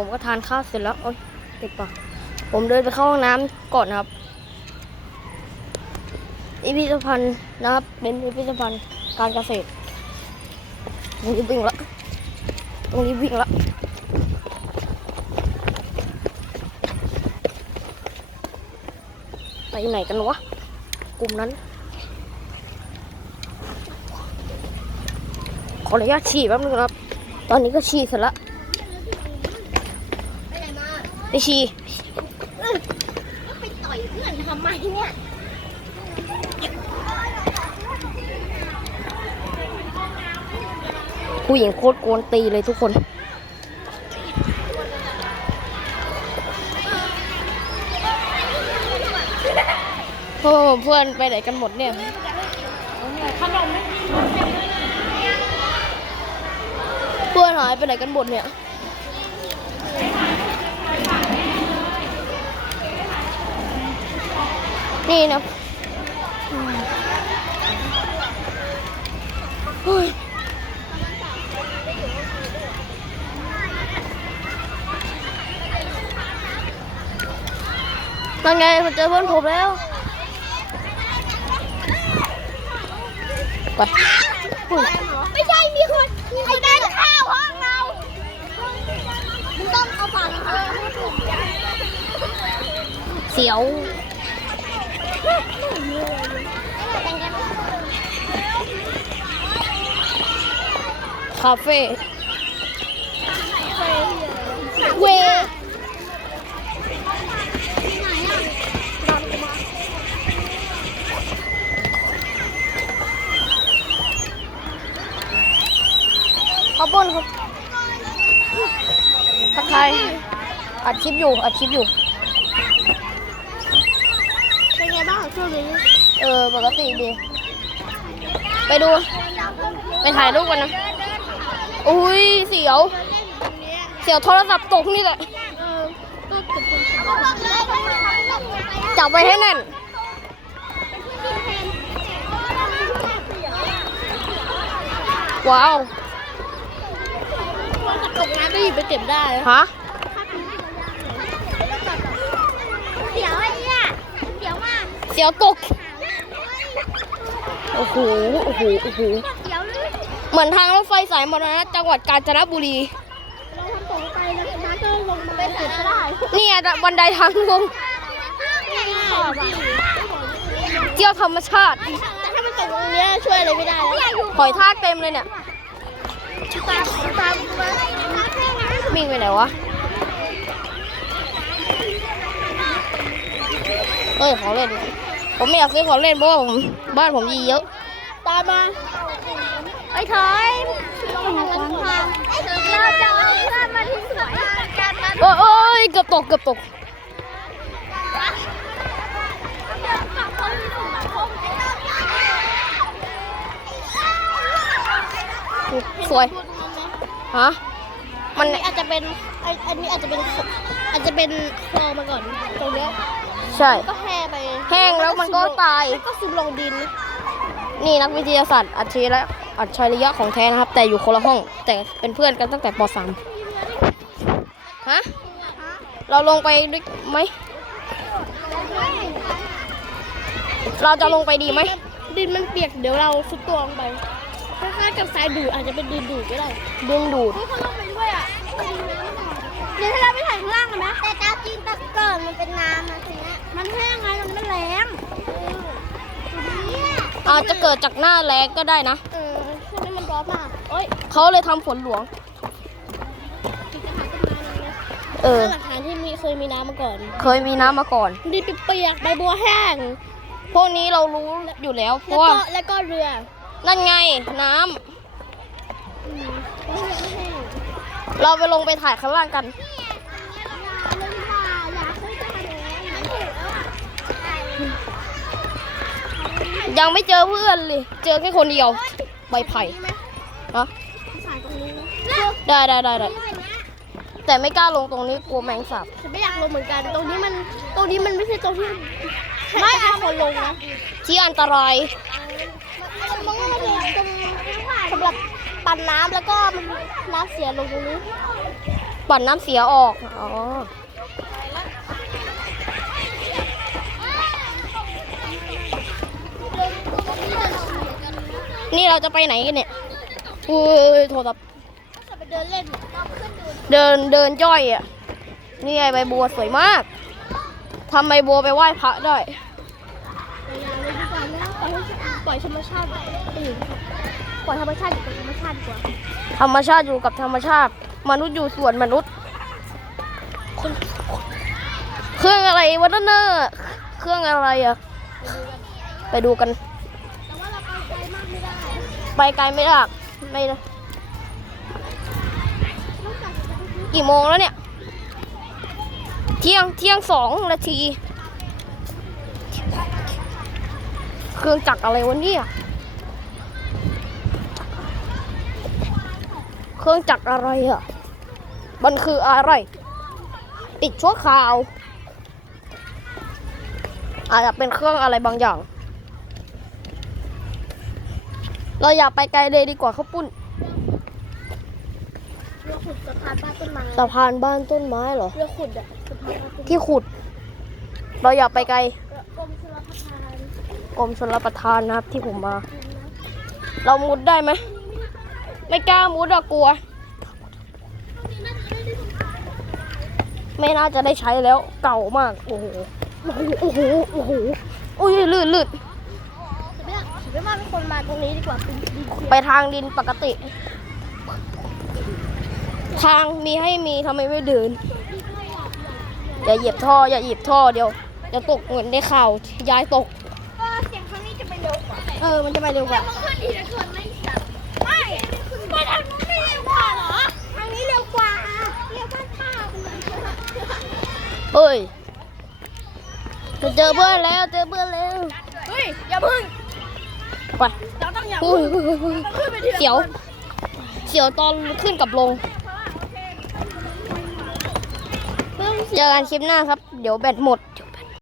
ผมก็ทานข้าวเสร็จแล้วโอ๊ยติดปากผมเดินไปเข้าห้องน้ำก่อนนะครับพิพิธภัณฑ์นะครับเป็นพิพิธภัณฑ์การเกษตรตรงนี้วิ่งละตรงนี้วิ่งละไปไหนกันวะกลุ่มนั้น ขออนุญาตฉี่แป๊บนึงครับ ตอนนี้ก็ฉี่เสร็จละ ไปฉี่ไปต่อยเพื่อนทำไมเนี่ยผู้หญิงโคตรโกวนตีเลยทุกคน เพื่อนเพื่อนไปไหนกันหมดเนี่ยเพื่อนหายไปไหนกันหมดเนี่ย นี่นะอืมเฮ้ยนั่นไงผมเจอเพื่อนผมแล้วไปอุ้ยไม่ใช่มีคนมีคนเดินเข้าห้องเรามึงต้องเอาปากเออให้ถูกเสียว คาเฟ่เวข้าวบนครับทักทายอัดคลิปอยู่ อัดคลิปอยู่ เออปกติดี ไปดู ไปถ่ายรูปกันนะ อุ้ยเสียว เสียวโทรศัพท์ตกนี่แหละเออก็เกือบเป็นเขาบอกเลยจับไว้ให้แน่น ว้าว ตกน้ำก็หยิบไปเก็บได้ ฮะ เดี๋ยวไอ้เนี่ยเดี๋ยวมา เสียวตกโอ้โหโอ้โหโอ้โหเดี๋ยวเลยเหมือนทางรถไฟสายมรณะจังหวัดกาญจนบุรีเราทำตกไปแล้วน้ำก็ลงมาไปเก็บก็ได้เนี่ยบันไดทางลงขอบอะเที่ยวธรรมชาติแต่ถ้ามันตกตรงเนี้ยช่วยอะไรไม่ได้แล้วหอยทากเต็มเลยเนี่ยตามตามมาวิ่งไปไหนวะเฮ้ยของเล่น ผมไม่อยากซื้อของเล่นเพราะว่าผมบ้านผมยีเยอะ ตามมาไอ้ถอยเราจะเอาเพื่อนมาที่สวยกันนะโอ้ยโอ้ยเกือบตกเกือบตกสวยฮะมันอันนี้อาจจะเป็นไอ้อันนี้อาจจะเป็นอาจจะเป็นคลองมาก่อนตรงเนี้ย ใช่ ก็แห้ไปแห้งแล้วมันก็ตาย แล้วก็ซึมลงดิน นี่นักวิทยาศาสตร์อัจฉริยะอัจฉริยะของแท้นะครับ แต่อยู่คนละห้อง แต่เป็นเพื่อนกันตั้งแต่ป .3 ฮะ เราลงไปด้วยไหม เราจะลงไปดีไหม ดินมันเปียกเดี๋ยวเราสุดตัวลงไปคล้ายๆกับทรายดูดอาจจะเป็นดินดูดก็ได้ดึงดูด เฮ้ยเขาลงไปด้วยอะ เดี๋ยวถ้าเราไปถ่ายข้างล่างกันไหมแต่ตาจริงตะเกิดมันเป็นน้ำนะทีเนี้ยมันแห้งไงมันไม่แรงเนี่ยอาจจะเกิดจากหน้าแล้งก็ได้นะ เออช่วงนี้มันร้อนมากโอ๊ยเขาเลยทำฝนหลวงเออ หลักฐานที่มีเคยมีน้ำมาก่อน เคยมีน้ำมาก่อน ดินเปียกๆใบบัวแห้ง พวกนี้เรารู้อยู่แล้วเพแล้วราะว่าก็แล้วก็เรือนั่นไงน้ำ อืมไม่แห้งไม่แห้งเราไปลงไปถ่ายข้างล่างกัน ยังไม่เจอเพื่อนเลย เจอแค่คนเดียว ใบไผ่นะได้ได้ได้ได้แต่ไม่กล้าลงตรงนี้กลัวแมงสาบฉันไม่อยากลงเหมือนกัน ตรงนี้มัน ตรงนี้มันไม่ใช่ตรงที่ไม่เอาคนลงนะที่อันตรายมันก็มันเป็นสำหรับปั่นน้ำแล้วก็มันน้ำเสียลงตรงนี้ ปั่นน้ำเสียออก อ๋อ นี่เราจะไปไหนกันเนี่ยอุ้ยโทรศัพท์เดินเล่นเดินเดินย่อยอะ นี่ไงใบบัวสวยมากทำใบบัวไปไหว้พระได้ปล่อยธรรมชาติไปอยู่ปล่อยธรรมชาติอยู่กับธรรมชาติดีกว่า ธรรมชาติอยู่กับธรรมชาติ มนุษย์อยู่ส่วนมนุษย์ เครื่องอะไรวะนั่นน่ะเครื่องอะไรอะไปดูกัน แต่ว่าเราไปไกลมากไม่ได้ ไปไกลไม่ได้ไม่ได้กี่โมงแล้วเนี่ย เที่ยงเที่ยงสองนาที เครื่องจักรอะไรวะเนี่ย เครื่องจักรอะไรอะ มันคืออะไรปิดชั่วคราว อาจจะเป็นเครื่องอะไรบางอย่าง เราอยากไปไกลเลยดีกว่าข้าวปุ้นเรือขุดสะพานบ้านต้นไม้สะพานบ้านต้นไม้เหรอ เรือขุดอะสะพานบ้านต้นไม้ที่ขุด เราอยากไปไกลกรมชลประทานกรมชลประทานนะครับที่ผมมา เรามุดได้ไหมไม่กล้ามุดอะกลัว ไม่น่าจะได้ใช้แล้วเก่ามาก โอ้โหโอ้โหโอ้โหโอ้โหอุ้ยลื่นลื่นแต่ ไม่ถือไม่ว่าเป็นคนมาตรงนี้ดีกว่าเป็นดินไปทางดินปกติ ทางมีให้มีทำไมไม่เดิน อย่าเหยียบท่อ อย่าเหยียบท่อเดี๋ยวเดี๋ยวตกเหมือนได้ข่าวย้ายตก เออเสียงครั้งนี้จะไปเร็วกว่าเออ มันจะไปเร็วกว่า มันขึ้นทีละคนไม่จับไม่ไปทางนู้นไม่เร็วกว่าเหรอ ทางนี้เร็วกว่าเรียกว่าท่าเฮ้ยจะเจอเพื่อนแล้ว เจอเพื่อนแล้วเฮ้ยอย่าพึ่ง ไปเราต้องอย่าอุ้พึ่ยงอุ้ยอุ้ยต้องขึ้นไปทีละเสียว คนเสียวตอนขึ้นกับลงเจอกันคลิปหน้าครับ เดี๋ยวแบตหมด